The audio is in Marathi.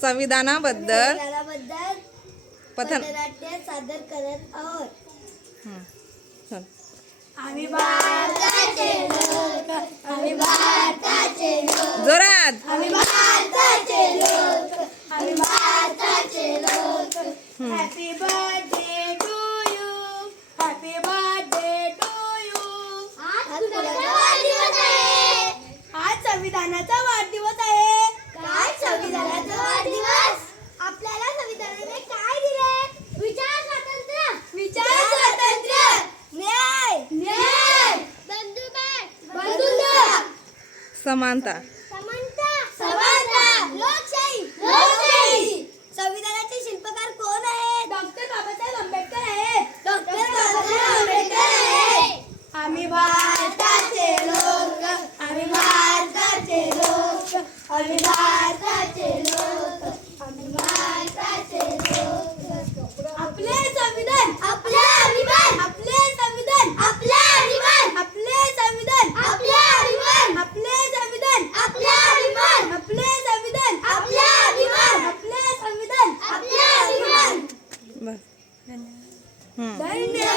संविधानाबद्दल पथनाट्य सादर करत आहोत. चल. आम्ही भारताचे लोक, आम्ही भारताचे लोक, जोरात. आम्ही भारताचे लोक, आम्ही भारताचे लोक. Happy birthday to you, happy birthday to you. आज कुणाचा वाढदिवस आहे? आज संविधानाचा वाढदिवस आहे. काय संविधानाचा वाढदिवस? आपल्याला संविधानाने काय दिले? विचार स्वातंत्र्य, विचार स्वातंत्र्य, न्याय, न्याय, बंधुता, समानता, समानता, समानता, लोकशाही, लोकशाही. संविधानाचे शिल्पकार कोण आहेत? डॉक्टर बाबासाहेब आंबेडकर आहेत. डॉक्टर बाबासाहेब आंबेडकर आहेत. आम्ही भारताचे लोक, आम्ही भारताचे लोक, आम्ही भारताचे लोक, आम्ही भारताचे लोक. आपले संविधान, आपले अभिमान, आपले संविधान, आपले अभिमान, आपले संविधान, आपले अभिमान, आपले संविधान, आपले अभिमान, आपले संविधान, आपले अभिमान, आपले संविधान, आपले अभिमान. बस. धन्यवाद.